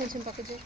కొంచెం పక్క చేయి.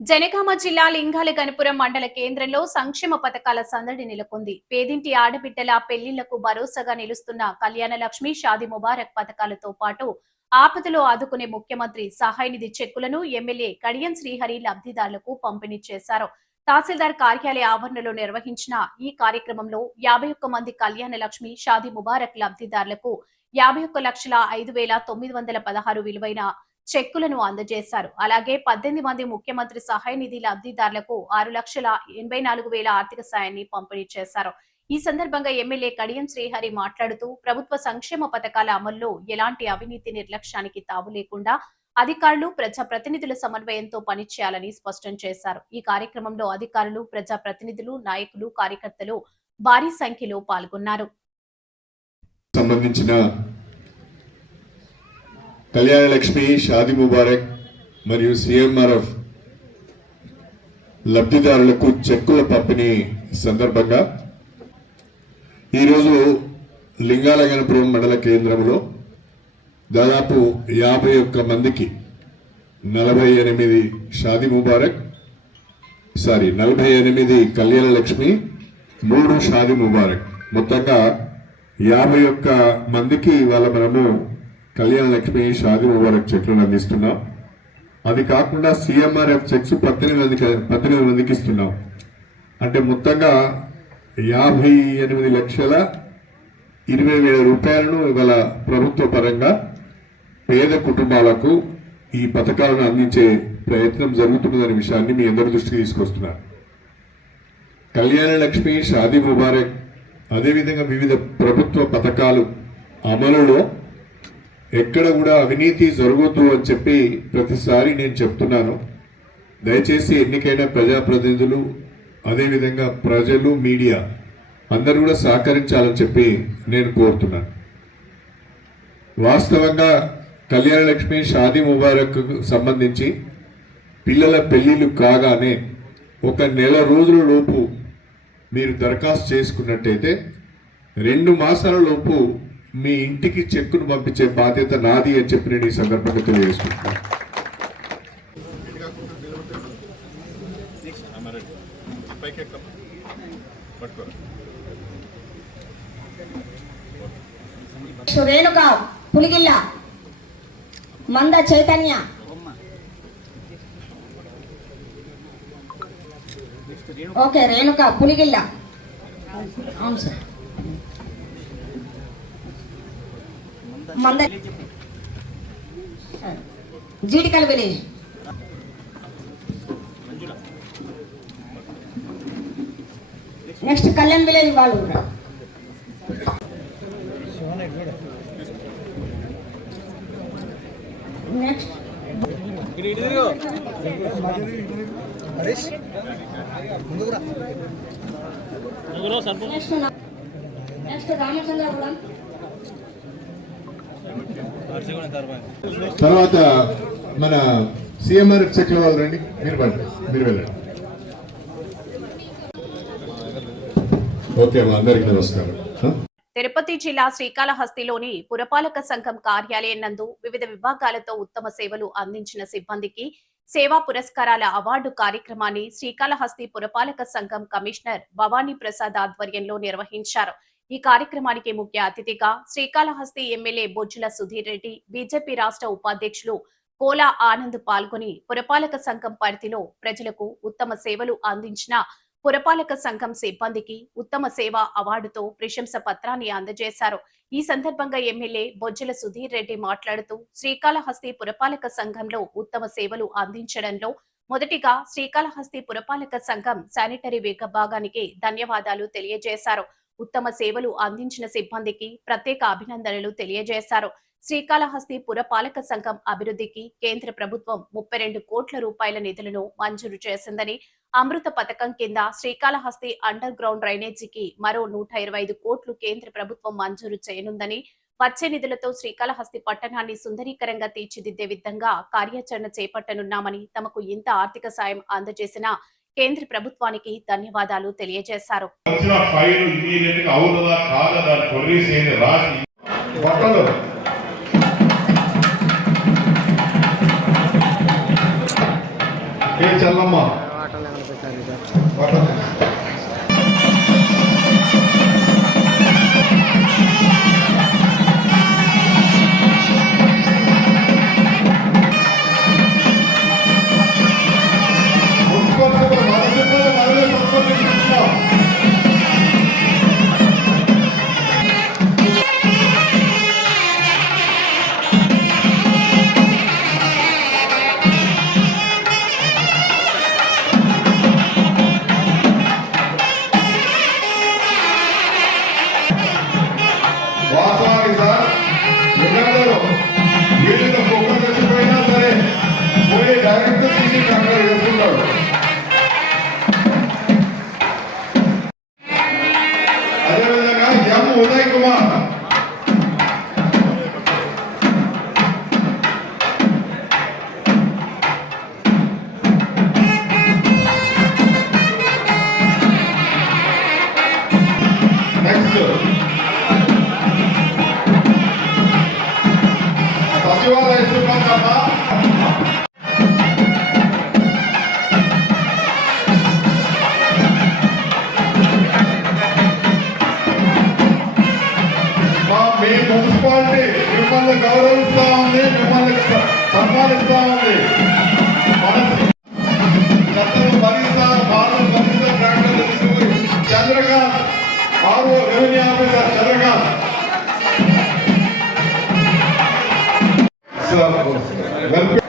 జనగామ జిల్లా లింగాల గణపురం మండల కేంద్రంలో సంక్షేమ పథకాల సందడి నెలకొంది. పేదింటి ఆడబిడ్డల పెళ్లిళ్లకు భరోసాగా నిలుస్తున్న కళ్యాణ లక్ష్మి, షాదీ ముబారక్ పథకాలతో పాటు ఆపదలో ఆదుకునే ముఖ్యమంత్రి సహాయ నిధి చెక్కులను ఎమ్మెల్యే కడియం శ్రీహరి లబ్ధిదారులకు పంపిణీ చేశారు. తహసీల్దార్ కార్యాలయ ఆవరణలో నిర్వహించిన ఈ కార్యక్రమంలో 51 మంది కళ్యాణ లక్ష్మి, షాదీ ముబారక్ లబ్ధిదారులకు 51,05,916 విలువైన చెక్కులను అందజేశారు. అలాగే 18 మంది ముఖ్యమంత్రి సహాయ నిధి లబ్ధిదారులకు 6,84,000 ఆర్థిక సాయాన్ని పంపిణీ చేశారు. ఈ సందర్భంగా ఎమ్మెల్యే కడియం శ్రీహరి మాట్లాడుతూ ప్రభుత్వ సంక్షేమ పథకాల అమల్లో ఎలాంటి అవినీతి నిర్లక్ష్యానికి తావు లేకుండా అధికారులు, ప్రజాప్రతినిధుల సమన్వయంతో పనిచేయాలని స్పష్టం చేశారు. ఈ కార్యక్రమంలో అధికారులు, ప్రజాప్రతినిధులు, నాయకులు, కార్యకర్తలు భారీ సంఖ్యలో పాల్గొన్నారు. సంబంధించిన కళ్యాణ లక్ష్మి, షాదీ ముబారక్ మరియు సిఎంఆర్ఎఫ్ లబ్ధిదారులకు చెక్కుల పంపిణీ సందర్భంగా ఈరోజు లింగాల గణపురం మండల కేంద్రంలో దాదాపు 51 మందికి 48 షాదీ ముబారక్ 48 కళ్యాణ లక్ష్మి, 3 షాదీ ముబారక్, మొత్తంగా 51 మందికి ఇవాళ మనము కళ్యాణ లక్ష్మి, షాదీ ముబారక్ చెక్కులను అందిస్తున్నాం. అది కాకుండా సిఎంఆర్ఎఫ్ చెక్స్ 18 మందికి ఇస్తున్నాం. అంటే మొత్తంగా 58,20,000 రూపాయలను ఇవాళ ప్రభుత్వ పరంగా పేద కుటుంబాలకు ఈ పథకాలను అందించే ప్రయత్నం జరుగుతున్నదనే విషయాన్ని మీ అందరి దృష్టికి తీసుకొస్తున్నారు. కళ్యాణ లక్ష్మి, షాదీ ముబారక్ అదేవిధంగా వివిధ ప్రభుత్వ పథకాలు అమలులో ఎక్కడ కూడా అవినీతి జరగొద్దు అని చెప్పి ప్రతిసారి నేను చెప్తున్నాను. దయచేసి ఎన్నికైన ప్రజాప్రతినిధులు, అదేవిధంగా ప్రజలు, మీడియా అందరూ కూడా సహకరించాలని చెప్పి నేను కోరుతున్నాను. వాస్తవంగా కళ్యాణ లక్ష్మి, షాదీ ముబారక్ సంబంధించి పిల్లల పెళ్లిళ్ళు కాగానే 1 నెల రోజుల లోపు మీరు దరఖాస్తు చేసుకున్నట్టయితే 2 మాసాల లోపు మీ ఇంటికి చెక్కును పంపించే బాధ్యత నాది అని చెప్పి నేను ఈ సందర్భంగా తెలియజేసుకుంటున్నాను. రేణుక పులిగిల్ల, మంద చైతన్య, ఓకే రేణుక పులిగిల్ల, అవును సార్, మంద Jeedikal village, next Kalyan village వాళ్ళు నెక్స్ట్ నెక్స్ట్ రామచంద్రపురం, తర్వాత మన సిఎంఆర్ఎఫ్ చెక్ల వాళ్ళు రండి, మీరు వెళ్ళండి. ఓకే అమ్మా, అందరికీ నమస్కారం. తిరుపతి జిల్లా శ్రీకాళహస్తిలోని పురపాలక సంఘం కార్యాలయం నందు వివిధ విభాగాలతో ఉత్తమ సేవలు అందించిన సిబ్బందికి సేవా పురస్కారాల అవార్డు కార్యక్రమాన్ని శ్రీకాళహస్తి పురపాలక సంఘం కమిషనర్ భవానీ ప్రసాద్ ఆధ్వర్యంలో నిర్వహించారు. ఈ కార్యక్రమానికి ముఖ్య అతిథిగా శ్రీకాళహస్తి ఎమ్మెల్యే బొజ్జుల సుధీర్ రెడ్డి, బీజేపీ రాష్ట్ర ఉపాధ్యక్షులు కోలా ఆనంద్ పాల్గొని పురపాలక సంఘం పరిధిలో ప్రజలకు ఉత్తమ సేవలు అందించిన పురపాలక సంఘం సిబ్బందికి ఉత్తమ సేవ అవార్డుతో ప్రశంస పత్రాన్ని అందజేశారు. ఈ సందర్భంగా ఎమ్మెల్యే బొజ్జల సుధీర్ రెడ్డి మాట్లాడుతూ శ్రీకాళహస్తి పురపాలక సంఘంలో ఉత్తమ సేవలు అందించడంలో మొదటిగా శ్రీకాళహస్తి పురపాలక సంఘం శానిటరీ విభాగానికి ధన్యవాదాలు తెలియజేశారు. ఉత్తమ సేవలు అందించిన సిబ్బందికి ప్రత్యేక అభినందనలు తెలియజేశారు. శ్రీకాళహస్తి పురపాలక సంఘం అభివృద్ధికి కేంద్ర ప్రభుత్వం 32 కోట్ల రూపాయల నిధులను మంజూరు చేసిందని, అమృత పథకం కింద శ్రీకాళహస్తి అండర్ గ్రౌండ్ డ్రైనేజీకి మరో 125 కోట్లు కేంద్ర ప్రభుత్వం మంజూరు చేయనుందని, వచ్చే నిధులతో శ్రీకాళహస్తి పట్టణాన్ని సుందరీకరంగా తీర్చిదిద్దే విధంగా కార్యాచరణ చేపట్టనున్నామని, తమకు ఇంత ఆర్థిక సాయం అందజేసిన కేంద్ర ప్రభుత్వానికి ధన్యవాదాలు తెలియజేశారు. వాస్తవానికి సార్ ఎవరెవరు వీళ్ళతో కుక్కలు చచ్చిపోయినా సరే పోయి డైరెక్ట్ తీసి అక్కడ వేసుకుంటాడు. అదేవిధంగా ఎం ఉదయ్ కుమార్ నెక్స్ట్ సచివాలయ సిబ్బంది అమ్మా మీ మున్సిపాలిటీ మిమ్మల్ని గౌరవిస్తా ఉంది, మిమ్మల్ని సన్మానిస్తా ఉంది. చట్టం భరిస్తారు, బాధలు భరిస్తారు. Tractor Chandrakant RO revenue officer Chandrakant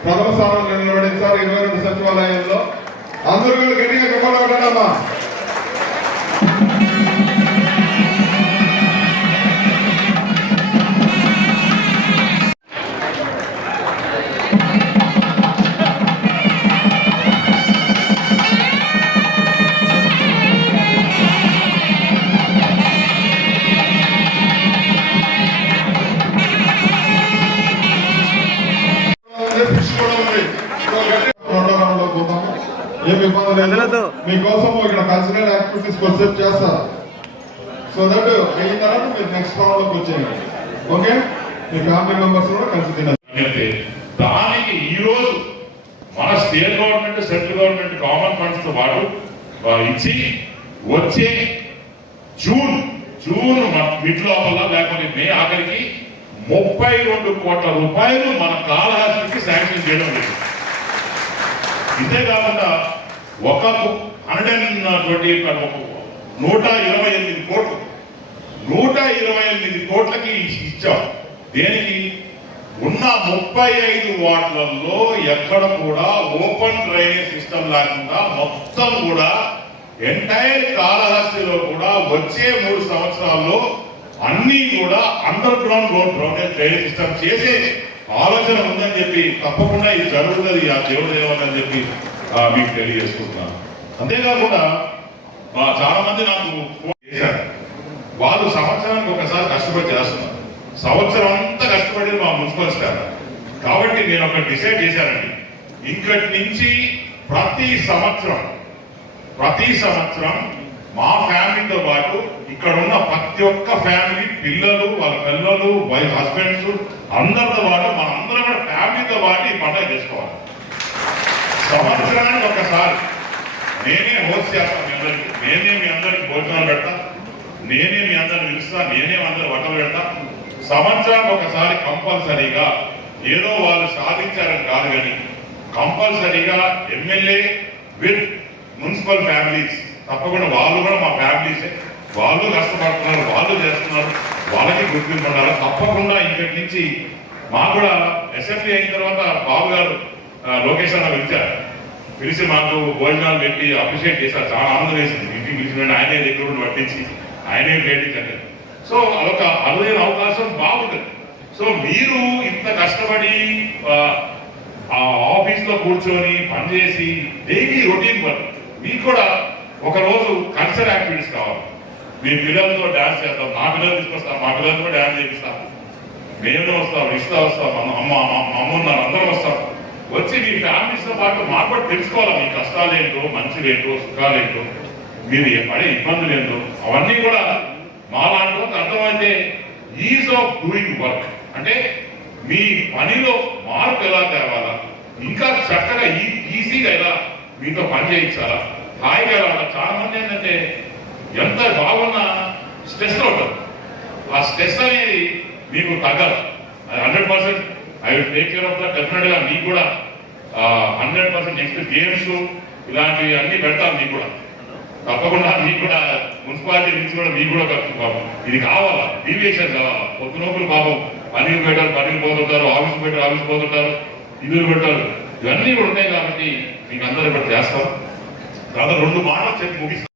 ప్రథమ స్థానంలో నిలబడించారు 22 సచివాలయంలో. అందరూ కూడా గట్టిగా కప్పడమ్మా. మీకోసం ఇక్కడ కల్చరల్ యాక్టివిటీస్ కొద్దిసేపు చేస్తారు. సో దట్ అయిన తర్వాత మీరు నెక్స్ట్ రౌండ్ లోకి వచ్చేయండి. ఓకే, మీ ఫ్యామిలీ మెంబర్స్ కూడా కలిసి తినాలి. దానికి ఈ రోజు మన state government, central government common funds తో పాటు ఇచ్చి వచ్చే జూన్ మిడ్ లోపల లేకపోతే మే ఆఖరికి 32 కోట్ల రూపాయలు మన కాళహస్తికి శాంక్షన్ చేయడం లేదు. ఇదే కాకుండా 128 కోట్లకి ఇచ్చాం. దేనికి? ఉన్న 35 వార్డులలో ఎక్కడ కూడా ఓపెన్ డ్రైనేజ్ సిస్టమ్ లేకుండా మొత్తం కూడా ఎంటైర్ కాళహస్తిలో కూడా వచ్చే 3 సంవత్సరాల్లో అన్ని కూడా అండర్ గ్రౌండ్ డ్రైనేజ్ సిస్టమ్ చేసే ఆలోచన ఉందని చెప్పి తప్పకుండా ఇది జరుగుతుంది ఆ దేవుడు దేవాలని చెప్పి మీకు తెలియజేసుకుంటున్నాను. అంతేకాకుండా చాలా మంది నాకు ఫోన్ చేశారు. వాళ్ళు సంవత్సరానికి ఒకసారి కష్టపడి చేస్తున్నారు. సంవత్సరం అంతా కష్టపడి మా మున్సిపల్ స్టాఫ్. కాబట్టి నేను ఒకటి డిసైడ్ చేశానండి, ఇంకటి నుంచి ప్రతి సంవత్సరం మా ఫ్యామిలీతో పాటు ఇక్కడ ఉన్న ప్రతి ఒక్క ఫ్యామిలీ పిల్లలు, వాళ్ళ పిల్లలు, వైఫ్, హస్బెండ్స్ అందరితో పాటు మనందరం కూడా ఫ్యామిలీతో పాటు ఈ పండుగ చేసుకోవాలి. సంవత్సరానికి ఒకసారి నేనే హోస్ట్ చేస్తాను. నేనే మీ అందరికి భోజనాలు పెడతా, నేనే మీ అందరిని పిలుస్తా, నేనే అందరు వంటలు పెడతా. సంవత్సరానికి ఒకసారి కంపల్సరీగా ఏదో వాళ్ళు సాధించారని కాదు కానీ కంపల్సరీగా ఎమ్మెల్యే విత్ మున్సిపల్ ఫ్యామిలీస్ తప్పకుండా వాళ్ళు కూడా మా ఫ్యామిలీసే, వాళ్ళు కష్టపడుతున్నారు, వాళ్ళు చేస్తున్నారు, వాళ్ళకి గుర్తింపు ఉండాలి. తప్పకుండా ఇంకటి నుంచి మాకు కూడా అసెంబ్లీ అయిన తర్వాత బాబు గారు లోకేష్ అన్న పిలిచి మాకు భోజనాలు పెట్టి అప్రిషియేట్ చేశారు. చాలా ఆనందం వేసింది. ఇంటికి పిలిచిన ఆయనే దగ్గర పట్టించి ఆయనే వేదిక అంటే. సో అదొక అరుదైన అవకాశం బాగుంటుంది. సో మీరు ఇంత కష్టపడి ఆ ఆఫీస్లో కూర్చొని పనిచేసి డైలీ రొటీన్ వర్క్, మీకు కూడా ఒకరోజు కల్చర్ యాక్టివిటీస్ కావాలి. మీ పిల్లలతో డ్యాన్స్ చేద్దాం, మా పిల్లలు తీసుకొస్తాం, మా పిల్లలతో డ్యాన్స్ చేపిస్తాం, మేము వస్తాం, వస్తాం, అమ్మ ఉన్నారు, అందరం వస్తాం. వచ్చి మీ ఫ్యామిలీస్తో పాటు మాకు కూడా తెలుసుకోవాలి మీ కష్టాలు ఏంటో, మంచిలేంటో, సుఖాలేంటో, మీరు పడే ఇబ్బందులు ఏంటో, అవన్నీ కూడా మాలాంటి వాళ్ళకి అర్థమైతే ఈజ్ ఆఫ్ డూయింగ్ వర్క్ అంటే మీ పనిలో మార్పు ఎలా తేవాలా, ఇంకా చక్కగా ఈజీగా ఎలా మీతో పని చేయించాలా, హాయిగా రావాలా. చాలా మంది ఏంటంటే ఎంత బాగున్నా స్ట్రెస్ అవుతారు. ఆ స్ట్రెస్ అనేది మీకు తగ్గదు. 100% I will take care of that. డెఫినెట్గా మీకు కూడా 100% నెక్స్ట్ గేమ్స్ ఇలాంటివి అన్ని పెడతాను. మీకు కూడా తప్పకుండా మీకు కూడా మున్సిపాలిటీ నుంచి కూడా మీకు కూడా ఇది కావాలా, డీవియేషన్ కావాలా. పొద్దునోపులు పాపం పనికి పెట్టారు, పనికి పోతుంటారు, ఆఫీస్ పెట్టారు, ఆఫీస్ పోతుంటారు, ఇల్లు పెట్టారు, ఇవన్నీ కూడా ఉన్నాయి. కాబట్టి మీకు అందరూ ఇక్కడ చేస్తాం. తర్వాత 2 మాటలు చెప్పి ముగిస్తాం.